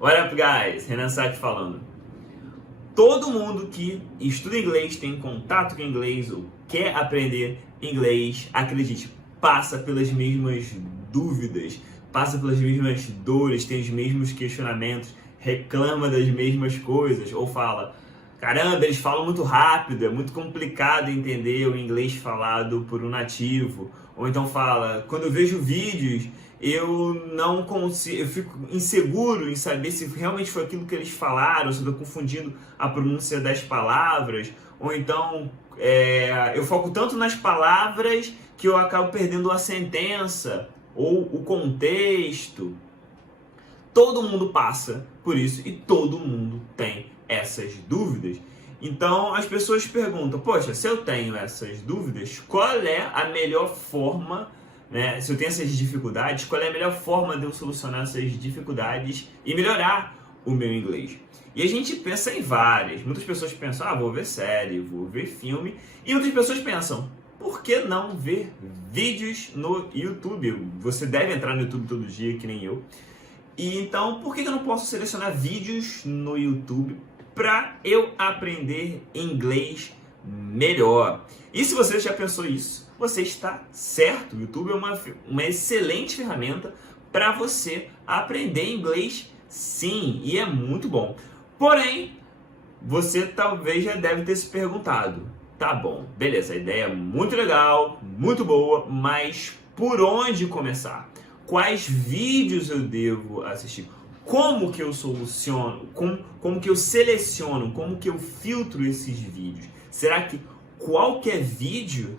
What up, guys? Renan Saki falando. Todo mundo que estuda inglês, tem contato com inglês ou quer aprender inglês, acredite, passa pelas mesmas dúvidas, passa pelas mesmas dores, tem os mesmos questionamentos, reclama das mesmas coisas ou fala: caramba, eles falam muito rápido, é muito complicado entender o inglês falado por um nativo. Ou então fala: quando eu vejo vídeos, eu não consigo, eu fico inseguro em saber se realmente foi aquilo que eles falaram, se eu estou confundindo a pronúncia das palavras. Ou então eu foco tanto nas palavras que eu acabo perdendo a sentença ou o contexto. Todo mundo passa por isso e todo mundo tem essas dúvidas. Então as pessoas perguntam: poxa, se eu tenho essas dúvidas, qual é a melhor forma, né? Se eu tenho essas dificuldades, qual é a melhor forma de eu solucionar essas dificuldades e melhorar o meu inglês? E a gente pensa em várias. Muitas pessoas pensam: vou ver série, vou ver filme. E outras pessoas pensam: por que não ver vídeos no YouTube? Você deve entrar no YouTube todo dia, que nem eu. E então, por que eu não posso selecionar vídeos no YouTube para eu aprender inglês melhor? E se você já pensou isso, você está certo. O YouTube é uma excelente ferramenta para você aprender inglês, sim, e é muito bom. Porém, você talvez já deve ter se perguntado: tá bom, beleza, a ideia é muito legal, muito boa, mas por onde começar? Quais vídeos eu devo assistir? Como que eu soluciono? Como que eu seleciono? Como que eu filtro esses vídeos? Será que qualquer vídeo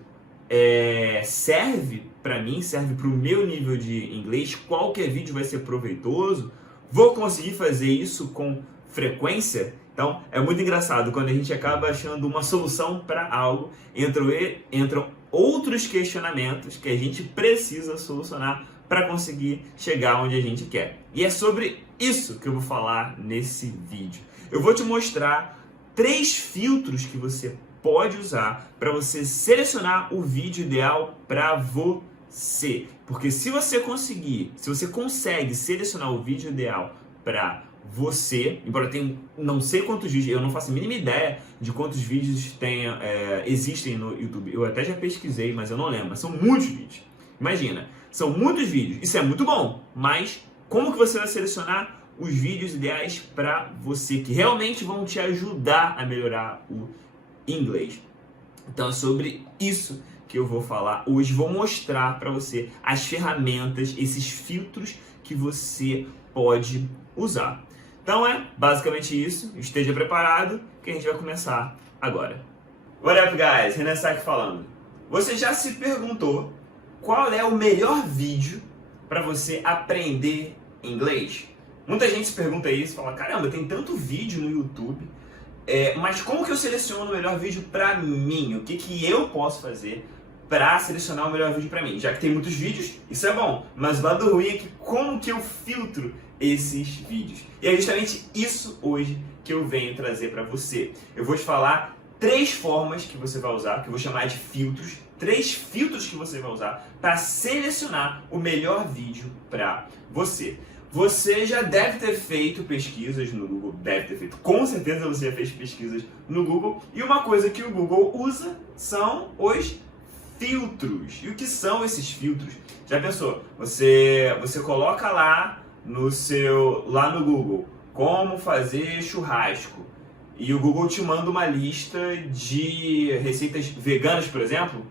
serve para mim? Serve para o meu nível de inglês? Qualquer vídeo vai ser proveitoso? Vou conseguir fazer isso com frequência? Então, é muito engraçado quando a gente acaba achando uma solução para algo, entram outros questionamentos que a gente precisa solucionar para conseguir chegar onde a gente quer. E é sobre isso que eu vou falar nesse vídeo. Eu vou te mostrar 3 filtros que você pode usar para você selecionar o vídeo ideal para você. Porque se você consegue selecionar o vídeo ideal para você, embora eu tenha não sei quantos vídeos, eu não faço a mínima ideia de quantos vídeos existem no YouTube. Eu até já pesquisei, mas eu não lembro. Mas são muitos vídeos. Imagina, são muitos vídeos. Isso é muito bom, mas como que você vai selecionar os vídeos ideais para você, que realmente vão te ajudar a melhorar o inglês? Então é sobre isso que eu vou falar hoje. Vou mostrar para você as ferramentas, esses filtros que você pode usar. Então é basicamente isso. Esteja preparado que a gente vai começar agora. What up, guys? Renan Saki falando. Você já se perguntou qual é o melhor vídeo para você aprender inglês? Muita gente se pergunta isso, fala: caramba, tem tanto vídeo no YouTube, mas como que eu seleciono o melhor vídeo para mim? O que eu posso fazer para selecionar o melhor vídeo para mim? Já que tem muitos vídeos, isso é bom, mas o lado ruim é que como que eu filtro esses vídeos? E é justamente isso hoje que eu venho trazer para você. Eu vou te falar 3 formas que você vai usar, que eu vou chamar de filtros, 3 filtros que você vai usar para selecionar o melhor vídeo para você. Você já deve ter feito pesquisas no Google, com certeza você já fez pesquisas no Google, e uma coisa que o Google usa são os filtros. E o que são esses filtros? Já pensou? Você coloca lá no Google como fazer churrasco, e o Google te manda uma lista de receitas veganas, por exemplo.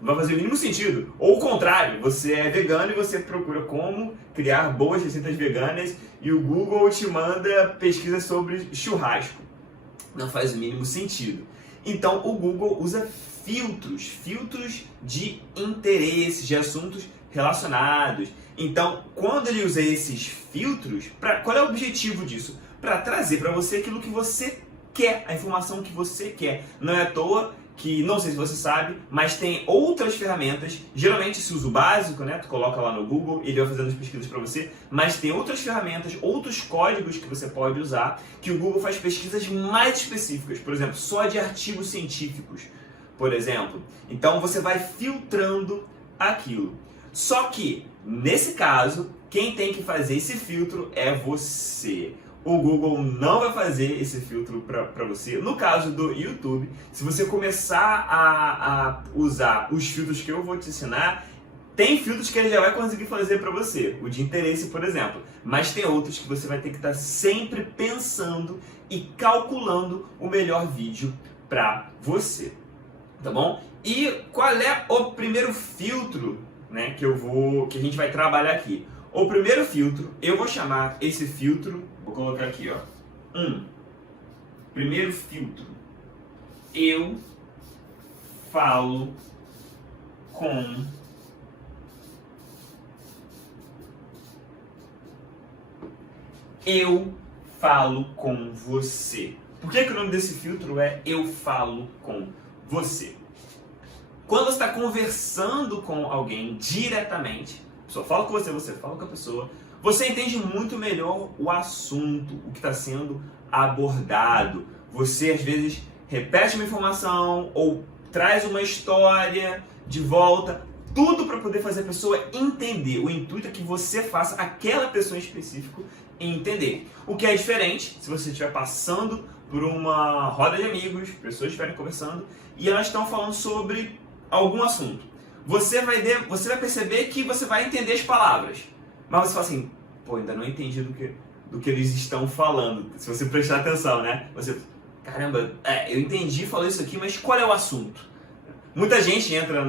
Não vai fazer o mínimo sentido. Ou o contrário, você é vegano e você procura como criar boas receitas veganas e o Google te manda pesquisas sobre churrasco. Não faz o mínimo sentido. Então o Google usa filtros de interesses, de assuntos relacionados. Então, quando ele usa esses filtros, qual é o objetivo disso? Para trazer para você aquilo que você quer, a informação que você quer. Não é à toa que, não sei se você sabe, mas tem outras ferramentas. Geralmente se usa o básico, né? Tu coloca lá no Google e ele vai fazendo as pesquisas para você, mas tem outras ferramentas, outros códigos que você pode usar, que o Google faz pesquisas mais específicas, por exemplo, só de artigos científicos, por exemplo. Então você vai filtrando aquilo. Só que, nesse caso, quem tem que fazer esse filtro é você. O Google não vai fazer esse filtro para você. No caso do YouTube, se você começar a usar os filtros que eu vou te ensinar, tem filtros que ele já vai conseguir fazer para você, o de interesse, por exemplo. Mas tem outros que você vai ter que estar sempre pensando e calculando o melhor vídeo para você, tá bom? E qual é o primeiro filtro, né, que a gente vai trabalhar aqui? O primeiro filtro, eu vou chamar esse filtro, vou colocar aqui, ó. Primeiro filtro. Eu falo com você. Por que o nome desse filtro é Eu Falo Com Você? Quando você está conversando com alguém diretamente, a pessoa fala com você, você fala com a pessoa, você entende muito melhor o assunto, o que está sendo abordado. Você, às vezes, repete uma informação ou traz uma história de volta, tudo para poder fazer a pessoa entender. O intuito é que você faça aquela pessoa em específico entender. O que é diferente se você estiver passando por uma roda de amigos, pessoas estiverem conversando e elas estão falando sobre algum assunto. Você vai perceber que você vai entender as palavras, mas você fala assim, pô, ainda não entendi do que eles estão falando. Se você prestar atenção, né? Você, caramba, eu entendi, falou isso aqui, mas qual é o assunto? Muita gente entra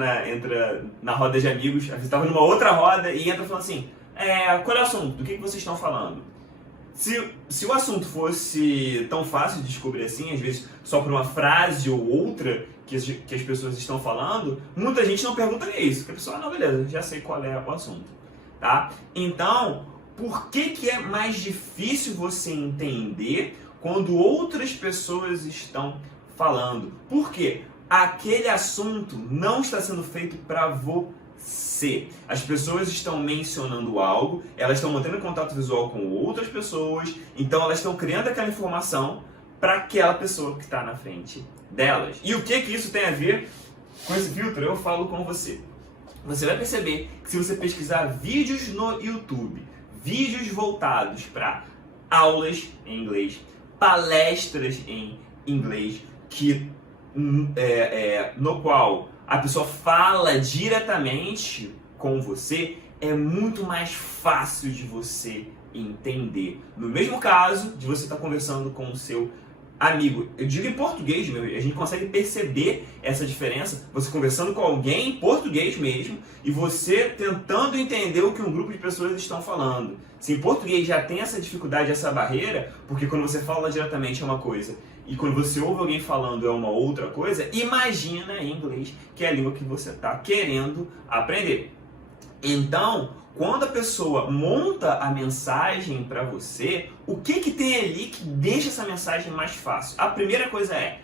na roda de amigos, às vezes estava numa outra roda e entra falando assim, qual é o assunto? Do que vocês estão falando? Se o assunto fosse tão fácil de descobrir assim, às vezes só por uma frase ou outra que as pessoas estão falando, muita gente não perguntaria isso. Porque a pessoa, não, beleza, já sei qual é o assunto. Tá? Então, por que é mais difícil você entender quando outras pessoas estão falando? Por quê? Aquele assunto não está sendo feito para você. As pessoas estão mencionando algo, elas estão mantendo contato visual com outras pessoas, então elas estão criando aquela informação para aquela pessoa que está na frente delas. E o que isso tem a ver com esse filtro? Eu falo com você. Você vai perceber que se você pesquisar vídeos no YouTube, vídeos voltados para aulas em inglês, palestras em inglês, no qual a pessoa fala diretamente com você, é muito mais fácil de você entender. No mesmo caso de você estar conversando com o seu amigo, eu digo em português mesmo, a gente consegue perceber essa diferença, você conversando com alguém em português mesmo, e você tentando entender o que um grupo de pessoas estão falando. Se em português já tem essa dificuldade, essa barreira, porque quando você fala diretamente é uma coisa, e quando você ouve alguém falando é uma outra coisa, imagina em inglês, que é a língua que você está querendo aprender. Então, quando a pessoa monta a mensagem para você, o que tem ali que deixa essa mensagem mais fácil? A primeira coisa é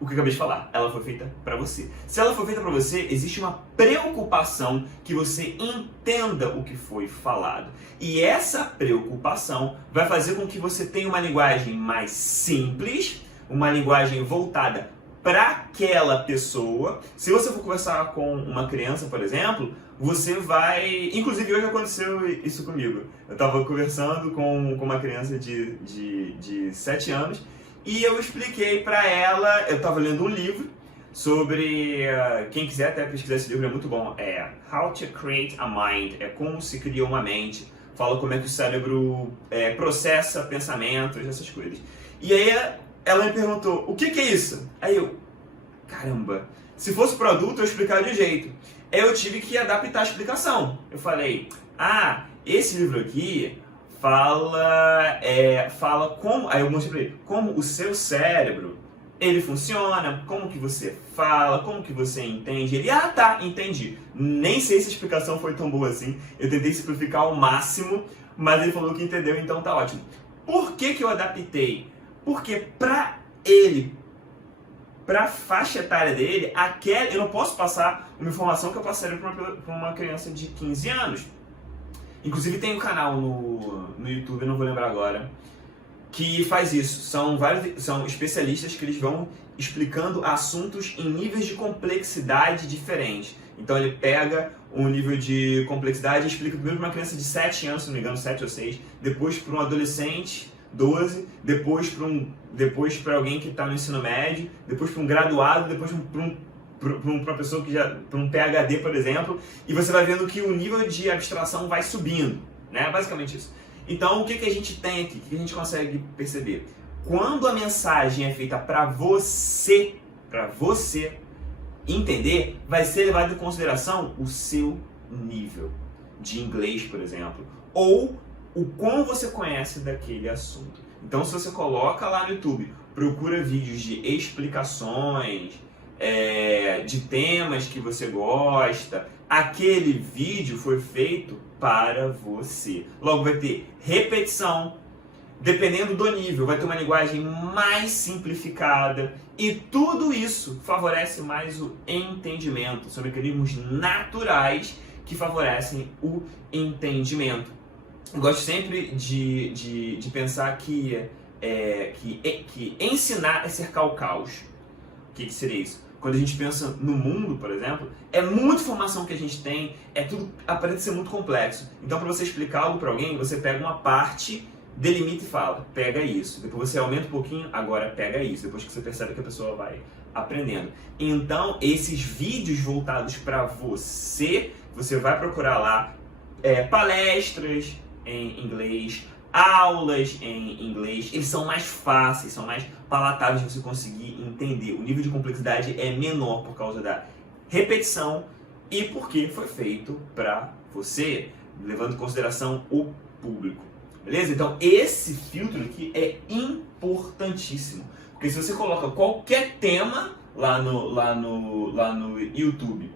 o que eu acabei de falar, ela foi feita para você. Se ela foi feita para você, existe uma preocupação que você entenda o que foi falado. E essa preocupação vai fazer com que você tenha uma linguagem mais simples, uma linguagem voltada para aquela pessoa. Se você for conversar com uma criança, por exemplo, você vai... Inclusive, hoje aconteceu isso comigo. Eu estava conversando com uma criança de 7 anos e eu expliquei para ela, eu estava lendo um livro sobre... quem quiser até pesquisar esse livro, é muito bom. É How to Create a Mind, é como se cria uma mente. Fala como é que o cérebro processa pensamentos, essas coisas. E aí ela me perguntou, o que é isso? Aí eu, caramba, se fosse para adulto eu explicaria de um jeito. Aí eu tive que adaptar a explicação. Eu falei, esse livro aqui fala como, aí eu mostrei como o seu cérebro, ele funciona, como que você fala, como que você entende. Ele, tá, entendi. Nem sei se a explicação foi tão boa assim, eu tentei simplificar ao máximo, mas ele falou que entendeu, então tá ótimo. Por que eu adaptei? Porque para a faixa etária dele, eu não posso passar uma informação que eu passaria para uma criança de 15 anos. Inclusive tem um canal no YouTube, eu não vou lembrar agora, que faz isso. São especialistas que eles vão explicando assuntos em níveis de complexidade diferentes. Então ele pega um nível de complexidade e explica primeiro para uma criança de 7 anos, se não me engano, 7 ou 6, depois para um adolescente, 12, depois para alguém que está no ensino médio, depois para um graduado, depois para uma pessoa que já, para um PhD, por exemplo, e você vai vendo que o nível de abstração vai subindo, né? Basicamente isso. Então, o que a gente tem aqui? O que a gente consegue perceber? Quando a mensagem é feita para você entender, vai ser levado em consideração o seu nível de inglês, por exemplo, ou o quão você conhece daquele assunto. Então, se você coloca lá no YouTube, procura vídeos de explicações, de temas que você gosta, aquele vídeo foi feito para você. Logo, vai ter repetição, dependendo do nível, vai ter uma linguagem mais simplificada e tudo isso favorece mais o entendimento. São mecanismos naturais que favorecem o entendimento. Eu gosto sempre de pensar que ensinar é cercar o caos. O que seria isso? Quando a gente pensa no mundo, por exemplo, é muita informação que a gente tem, tudo aparenta ser muito complexo. Então, para você explicar algo para alguém, você pega uma parte, delimita e fala, pega isso. Depois você aumenta um pouquinho, agora pega isso. Depois que você percebe que a pessoa vai aprendendo. Então, esses vídeos voltados para você, você vai procurar lá palestras em inglês, aulas em inglês, eles são mais fáceis, são mais palatáveis de você conseguir entender. O nível de complexidade é menor por causa da repetição e porque foi feito para você, levando em consideração o público. Beleza? Então esse filtro aqui é importantíssimo, porque se você coloca qualquer tema lá no YouTube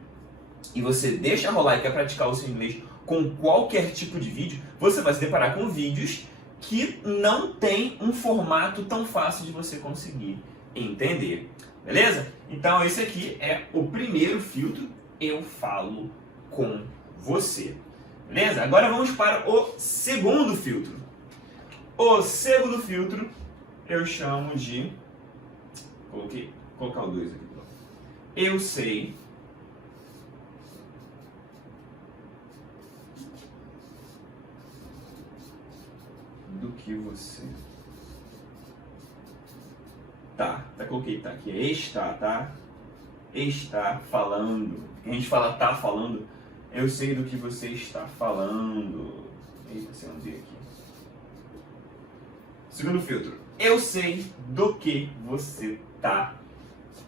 e você deixa rolar e quer praticar o seu inglês com qualquer tipo de vídeo, você vai se deparar com vídeos que não tem um formato tão fácil de você conseguir entender. Beleza? Então esse aqui é o primeiro filtro, eu falo com você. Beleza? Agora vamos para o segundo filtro. O segundo filtro eu chamo de... Vou colocar o 2 aqui. Eu sei do que você coloquei aqui, está falando. A gente fala tá falando, eu sei do que você está falando. Eita, se eu não vi aqui. Segundo filtro, eu sei do que você tá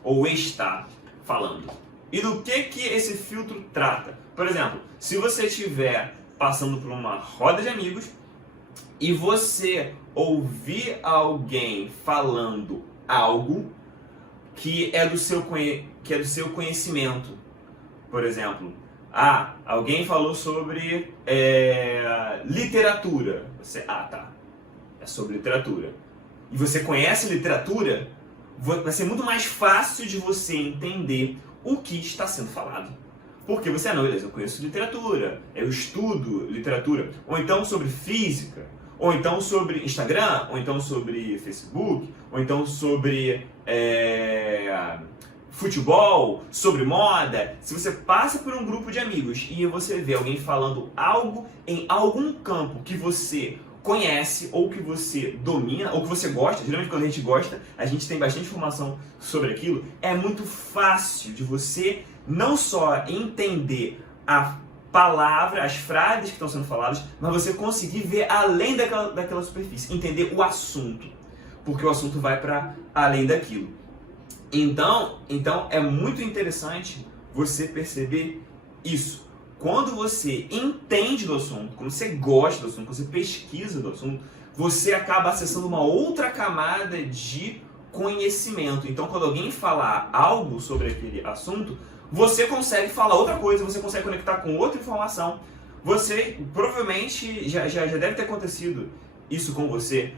ou está falando. E do que esse filtro trata? Por exemplo, se você estiver passando por uma roda de amigos e você ouvir alguém falando algo que é do seu conhecimento. Por exemplo, alguém falou sobre literatura. Você, é sobre literatura. E você conhece literatura, vai ser muito mais fácil de você entender o que está sendo falado. Porque você, beleza, eu conheço literatura, eu estudo literatura, ou então sobre física, ou então sobre Instagram, ou então sobre Facebook, ou então sobre futebol, sobre moda. Se você passa por um grupo de amigos e você vê alguém falando algo em algum campo que você conhece, ou que você domina, ou que você gosta, geralmente quando a gente gosta, a gente tem bastante informação sobre aquilo, é muito fácil de você não só entender a palavra, as frases que estão sendo faladas, mas você conseguir ver além daquela superfície, entender o assunto, porque o assunto vai para além daquilo. Então é muito interessante você perceber isso. Quando você entende do assunto, quando você gosta do assunto, quando você pesquisa do assunto, você acaba acessando uma outra camada de conhecimento. Então, quando alguém falar algo sobre aquele assunto, você consegue falar outra coisa, você consegue conectar com outra informação. Você provavelmente já deve ter acontecido isso com você.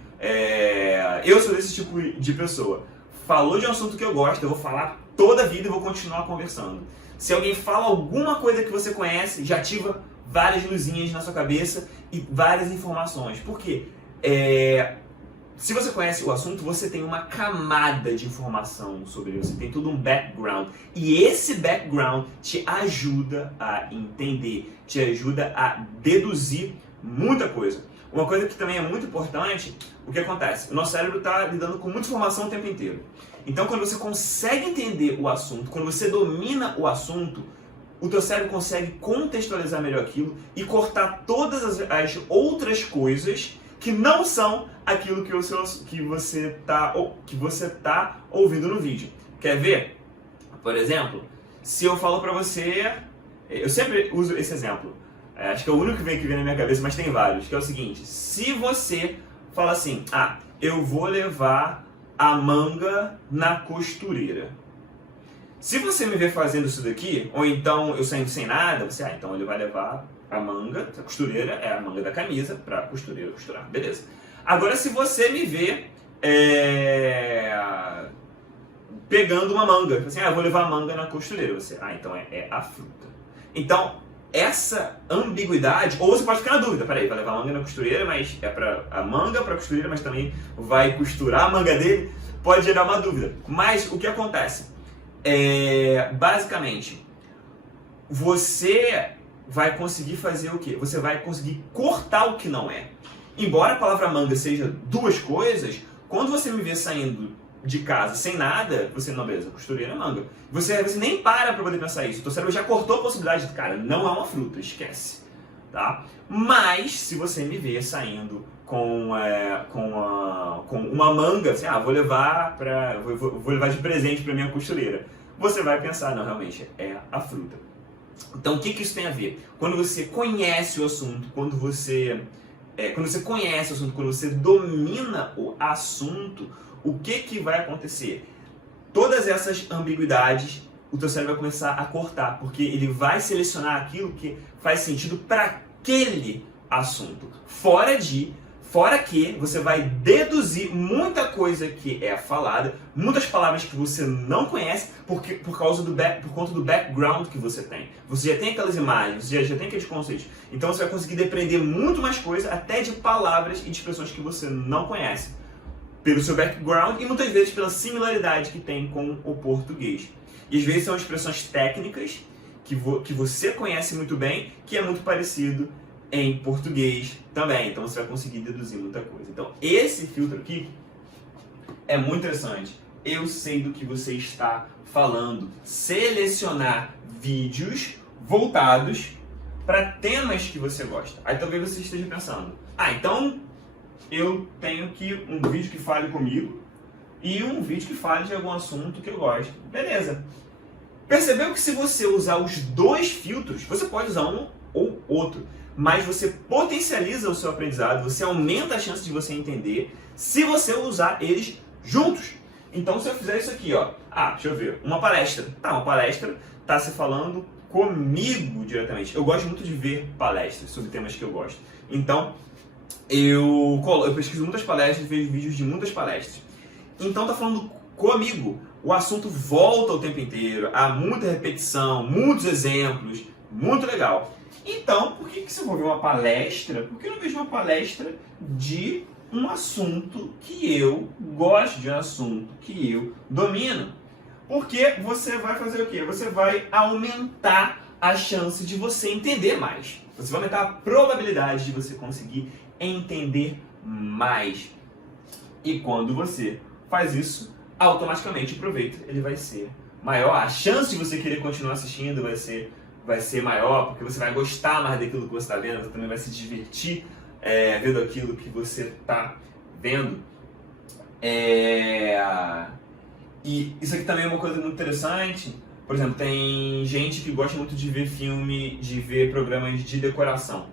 Eu sou desse tipo de pessoa. Falou de um assunto que eu gosto, eu vou falar toda a vida e vou continuar conversando. Se alguém fala alguma coisa que você conhece, já ativa várias luzinhas na sua cabeça e várias informações. Por quê? se você conhece o assunto, você tem uma camada de informação sobre ele, você tem todo um background. E esse background te ajuda a entender, te ajuda a deduzir muita coisa. Uma coisa que também é muito importante, o que acontece? O nosso cérebro está lidando com muita informação o tempo inteiro. Então, quando você consegue entender o assunto, quando você domina o assunto, o teu cérebro consegue contextualizar melhor aquilo e cortar todas as outras coisas que não são aquilo que você tá ouvindo no vídeo. Quer ver? Por exemplo, se eu falo pra você, eu sempre uso esse exemplo, acho que é o único que vem na minha cabeça, mas tem vários, que é o seguinte: se você fala assim, eu vou levar a manga na costureira. Se você me ver fazendo isso daqui, ou então eu saindo sem nada, você, então ele vai levar a manga, a costureira é a manga da camisa para a costureira costurar, beleza. Agora, se você me vê pegando uma manga, assim, eu vou levar a manga na costureira, você, então é a fruta. Então, essa ambiguidade, ou você pode ficar na dúvida, peraí, vai levar a manga na costureira, mas é para a manga para a costureira, mas também vai costurar a manga dele, pode gerar uma dúvida. Mas o que acontece? Basicamente, você vai conseguir fazer o quê? Você vai conseguir cortar o que não é. Embora a palavra manga seja duas coisas, quando você me vê saindo de casa sem nada, você, não, beleza, costureira é manga. Você nem para poder pensar isso. O teu cérebro já cortou a possibilidade de, cara, não é uma fruta, esquece. Tá? Mas, se você me vê saindo com uma manga, assim, vou levar de presente para minha costureira, você vai pensar, não, realmente, é a fruta. Então, o que isso tem a ver? Quando você conhece o assunto, quando você domina o assunto, o que vai acontecer? Todas essas ambiguidades, o teu cérebro vai começar a cortar, porque ele vai selecionar aquilo que faz sentido para aquele assunto. Fora que você vai deduzir muita coisa que é falada, muitas palavras que você não conhece por conta do background que você tem. Você já tem aquelas imagens, você já tem aqueles conceitos. Então você vai conseguir depreender muito mais coisa, até de palavras e de expressões que você não conhece, pelo seu background e muitas vezes pela similaridade que tem com o português. E às vezes são expressões técnicas que você conhece muito bem, que é muito parecido em português também, então você vai conseguir deduzir muita coisa. Então esse filtro aqui é muito interessante. Eu sei do que você está falando. Selecionar vídeos voltados para temas que você gosta. Aí talvez você esteja pensando, então eu tenho que um vídeo que fale comigo e um vídeo que fale de algum assunto que eu gosto. Beleza. Percebeu que se você usar os dois filtros, você pode usar um ou outro, mas você potencializa o seu aprendizado, você aumenta a chance de você entender se você usar eles juntos. Então, se eu fizer isso aqui, deixa eu ver, uma palestra. Uma palestra está se falando comigo diretamente. Eu gosto muito de ver palestras sobre temas que eu gosto. Então, eu pesquiso muitas palestras, vejo vídeos de muitas palestras. Então, está falando comigo. O assunto volta o tempo inteiro, há muita repetição, muitos exemplos, muito legal. Então, por que se eu vou ver uma palestra, por que eu não vejo uma palestra de um assunto que eu gosto, de um assunto que eu domino? Porque você vai fazer o quê? Você vai aumentar a chance de você entender mais. Você vai aumentar a probabilidade de você conseguir entender mais. E quando você faz isso, automaticamente o proveito ele vai ser maior. A chance de você querer continuar assistindo vai ser maior, porque você vai gostar mais daquilo que você está vendo, você também vai se divertir vendo aquilo que você está vendo. E isso aqui também é uma coisa muito interessante. Por exemplo, tem gente que gosta muito de ver de ver programas de decoração.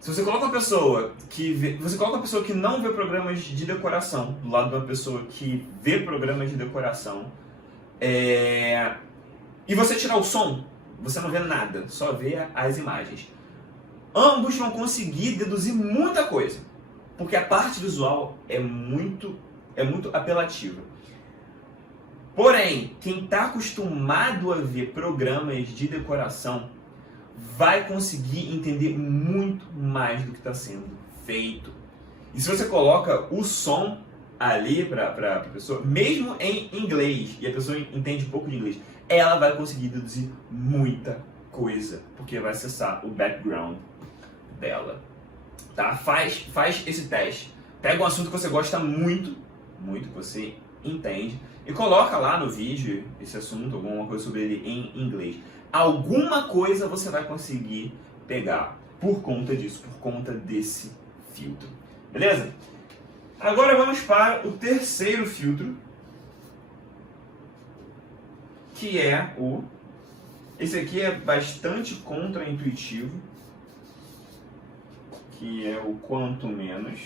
Se você coloca uma pessoa que não vê programas de decoração do lado de uma pessoa que vê programas de decoração, e você tirar o som, você não vê nada, só vê as imagens. Ambos vão conseguir deduzir muita coisa, porque a parte visual é muito apelativa. Porém, quem está acostumado a ver programas de decoração vai conseguir entender muito mais do que está sendo feito. E se você coloca o som ali para a pessoa, mesmo em inglês, e a pessoa entende pouco de inglês, ela vai conseguir deduzir muita coisa, porque vai acessar o background dela. Tá? Faz esse teste. Pega um assunto que você gosta muito, que você entende, e coloca lá no vídeo esse assunto, alguma coisa sobre ele em inglês. Alguma coisa você vai conseguir pegar por conta disso, por conta desse filtro. Beleza? Agora vamos para o terceiro filtro, que é o... Esse aqui é bastante contraintuitivo, que é o quanto menos.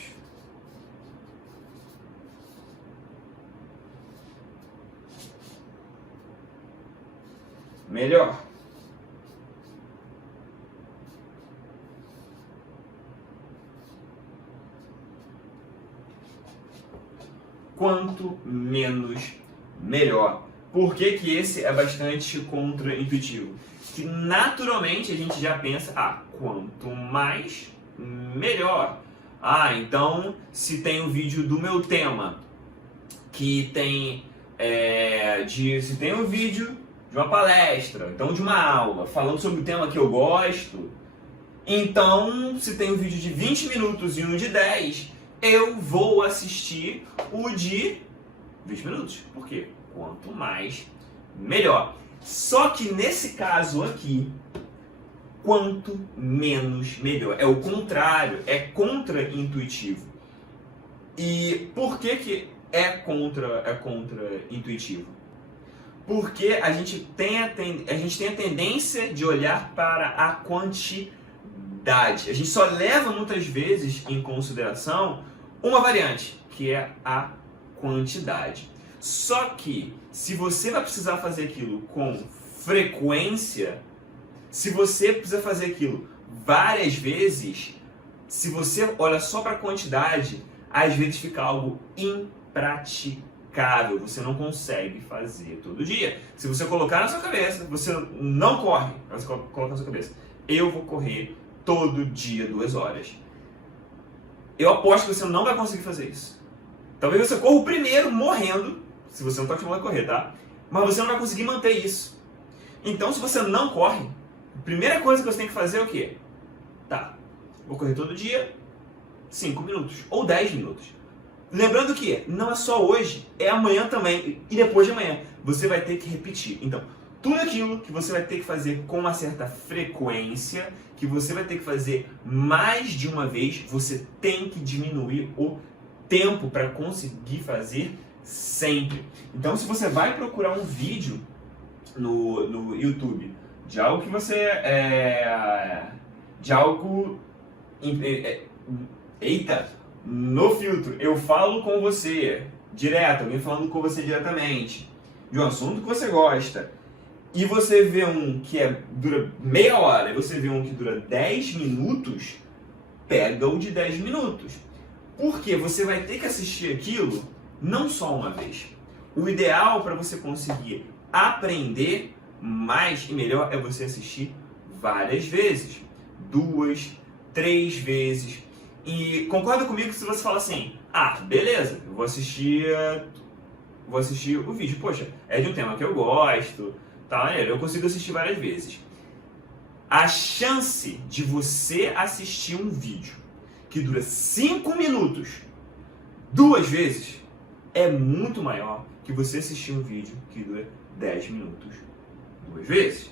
Melhor. Quanto menos, melhor. Por que que esse é bastante contraintuitivo? Que naturalmente a gente já pensa, quanto mais, melhor. Então se tem um vídeo do meu tema, que tem, se tem um vídeo de uma palestra, então de uma aula, falando sobre o tema que eu gosto, então se tem um vídeo de 20 minutos e um de 10, eu vou assistir o de 20 minutos. Por quê? Quanto mais, melhor. Só que nesse caso aqui, quanto menos, melhor. É o contrário, é contra-intuitivo. E por que é contra-intuitivo? Porque a gente tem a tendência de olhar para a quantidade. A gente só leva muitas vezes em consideração uma variante, que é a quantidade. Só que, se você vai precisar fazer aquilo com frequência, se você precisa fazer aquilo várias vezes, se você olha só para a quantidade, às vezes fica algo impraticável. Você não consegue fazer todo dia. Se você colocar na sua cabeça, você não corre, você coloca na sua cabeça, eu vou correr todo dia 2 horas. Eu aposto que você não vai conseguir fazer isso. Talvez você corra o primeiro morrendo, se você não está acostumado a correr, tá? Mas você não vai conseguir manter isso. Então, se você não corre, a primeira coisa que você tem que fazer é o quê? Vou correr todo dia 5 minutos ou 10 minutos. Lembrando que não é só hoje, é amanhã também e depois de amanhã. Você vai ter que repetir. Então, tudo aquilo que você vai ter que fazer com uma certa frequência, que você vai ter que fazer mais de uma vez, você tem que diminuir o tempo para conseguir fazer sempre. Então, se você vai procurar um vídeo no YouTube de algo que você no filtro, eu falo com você direto, alguém falando com você diretamente, de um assunto que você gosta, e você vê um que dura meia hora, e você vê um que dura 10 minutos, pega o de 10 minutos. Porque você vai ter que assistir aquilo não só uma vez. O ideal para você conseguir aprender mais e melhor é você assistir várias vezes. 2, 3 vezes. E concorda comigo se você fala assim, beleza, eu vou assistir o vídeo. Poxa, é de um tema que eu gosto, eu consigo assistir várias vezes. A chance de você assistir um vídeo que dura 5 minutos 2 vezes é muito maior que você assistir um vídeo que dura 10 minutos 2 vezes.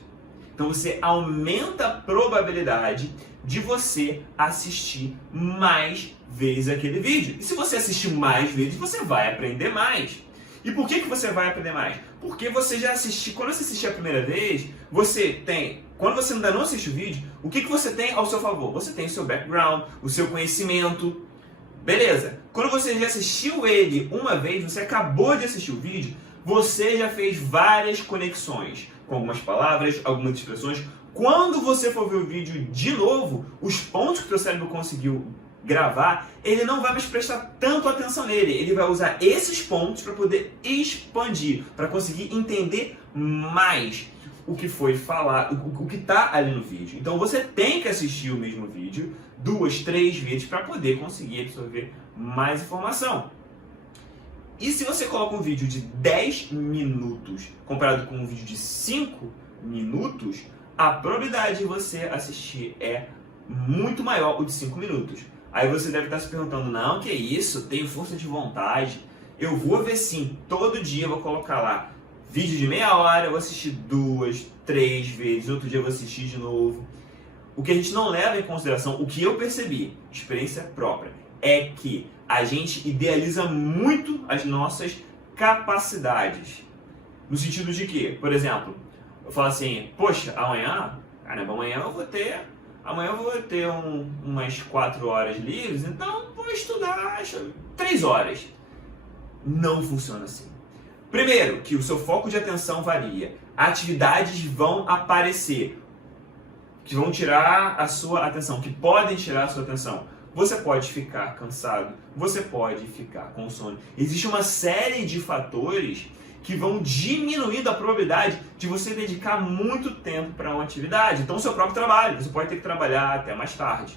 Então você aumenta a probabilidade de você assistir mais vezes aquele vídeo. E se você assistir mais vezes, você vai aprender mais. E por que você vai aprender mais? Porque você já assistiu, quando você assistir a primeira vez, quando você ainda não assiste o vídeo, o que você tem ao seu favor? Você tem o seu background, o seu conhecimento. Beleza. Quando você já assistiu ele uma vez, você acabou de assistir o vídeo, você já fez várias conexões com algumas palavras, algumas expressões. Quando você for ver o vídeo de novo, os pontos que o seu cérebro conseguiu gravar, ele não vai mais prestar tanto atenção nele. Ele vai usar esses pontos para poder expandir, para conseguir entender mais. o que foi falado, o que está ali no vídeo. Então você tem que assistir o mesmo vídeo 2, 3 vezes para poder conseguir absorver mais informação. E se você coloca um vídeo de 10 minutos comparado com um vídeo de 5 minutos, a probabilidade de você assistir é muito maior o de 5 minutos. Aí você deve estar se perguntando, não, que isso, tenho força de vontade, eu vou ver sim, todo dia eu vou colocar lá vídeo de meia hora, eu vou assistir 2, 3 vezes, outro dia eu vou assistir de novo. O que a gente não leva em consideração, o que eu percebi, experiência própria, é que a gente idealiza muito as nossas capacidades. No sentido de que, por exemplo, eu falo assim, poxa, amanhã eu vou ter umas 4 horas livres, então vou estudar 3 horas. Não funciona assim. Primeiro, que o seu foco de atenção varia. Atividades vão aparecer que vão tirar a sua atenção, que podem tirar a sua atenção. Você pode ficar cansado, você pode ficar com sono. Existe uma série de fatores que vão diminuindo a probabilidade de você dedicar muito tempo para uma atividade. Então, o seu próprio trabalho, você pode ter que trabalhar até mais tarde.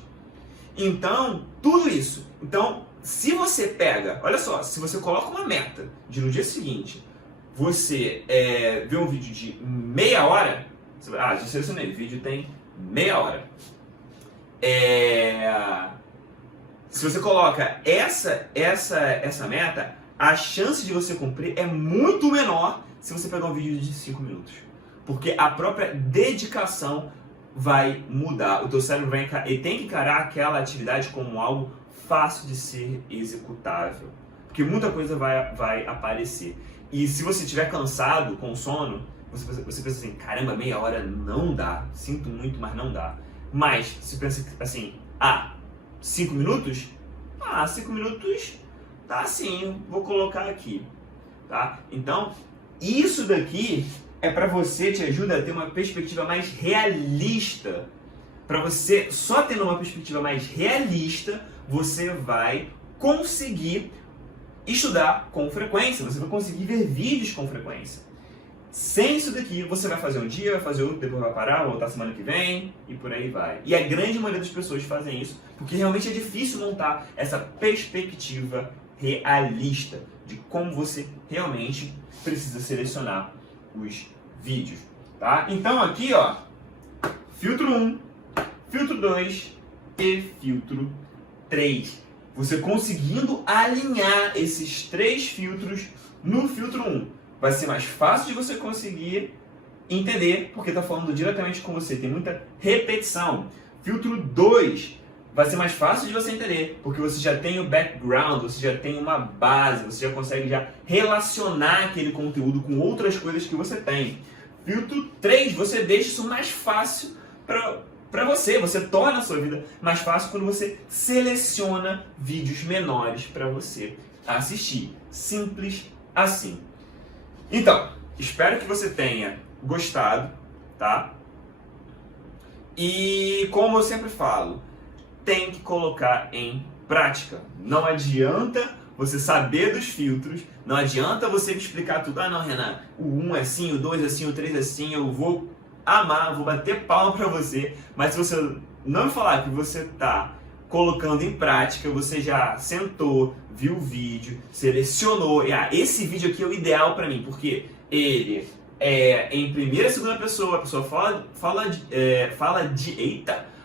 Então, tudo isso. Então, se você pega, olha só, se você coloca uma meta de no dia seguinte, você vê um vídeo de meia hora, você vai, já selecionei, o vídeo tem meia hora. Se você coloca essa meta, a chance de você cumprir é muito menor se você pegar um vídeo de 5 minutos. Porque a própria dedicação vai mudar. O teu cérebro ele tem que encarar aquela atividade como algo fácil de ser executável. Porque muita coisa vai aparecer. E se você estiver cansado, com sono, você pensa assim, caramba, meia hora não dá. Sinto muito, mas não dá. Mas, se pensa assim, 5 minutos? 5 minutos tá sim, vou colocar aqui. Tá? Então, isso daqui é para você, te ajuda a ter uma perspectiva mais realista. Para você, só tendo uma perspectiva mais realista, você vai conseguir estudar com frequência, você vai conseguir ver vídeos com frequência. Sem isso daqui, você vai fazer um dia, vai fazer outro, depois vai parar, vai voltar semana que vem e por aí vai. E a grande maioria das pessoas fazem isso porque realmente é difícil montar essa perspectiva realista de como você realmente precisa selecionar os vídeos, tá? Então aqui, ó, filtro 1, filtro 2 e filtro 3. Você conseguindo alinhar esses 3 filtros no filtro 1, vai ser mais fácil de você conseguir entender, porque está falando diretamente com você, tem muita repetição. Filtro 2 vai ser mais fácil de você entender, porque você já tem o background, você já tem uma base, você já consegue relacionar aquele conteúdo com outras coisas que você tem. Filtro 3, você deixa isso mais fácil para você torna a sua vida mais fácil quando você seleciona vídeos menores para você assistir. Simples assim. Então, espero que você tenha gostado, tá? E como eu sempre falo, tem que colocar em prática. Não adianta você saber dos filtros, não adianta você me explicar tudo. Não, Renan, o 1 é assim, o 2 é assim, o 3 é assim, eu vou amar, vou bater palma pra você, mas se você não me falar que você tá colocando em prática, você já sentou, viu o vídeo, selecionou, esse vídeo aqui é o ideal para mim, porque ele é em primeira e segunda pessoa, a pessoa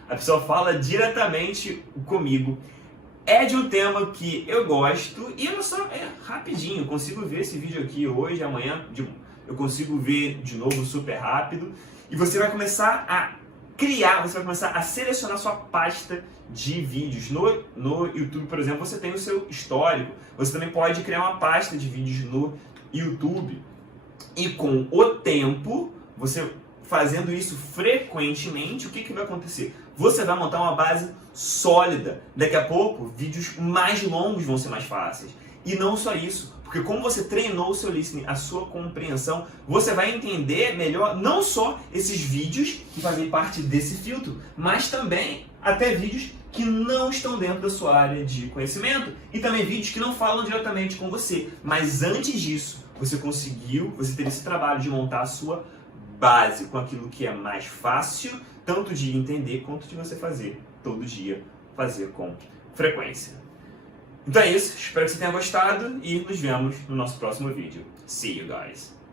a pessoa fala diretamente comigo, é de um tema que eu gosto e olha só, rapidinho, eu consigo ver esse vídeo aqui hoje, amanhã, eu consigo ver de novo super rápido e você vai começar a criar, você vai começar a selecionar sua pasta de vídeos. No YouTube, por exemplo, você tem o seu histórico. Você também pode criar uma pasta de vídeos no YouTube. E com o tempo, você fazendo isso frequentemente, o que vai acontecer? Você vai montar uma base sólida. Daqui a pouco, vídeos mais longos vão ser mais fáceis. E não só isso, porque como você treinou o seu listening, a sua compreensão, você vai entender melhor não só esses vídeos que fazem parte desse filtro, mas também até vídeos que não estão dentro da sua área de conhecimento e também vídeos que não falam diretamente com você. Mas antes disso, você teve esse trabalho de montar a sua básico, aquilo que é mais fácil, tanto de entender quanto de você fazer todo dia, fazer com frequência. Então é isso, espero que você tenha gostado e nos vemos no nosso próximo vídeo. See you guys!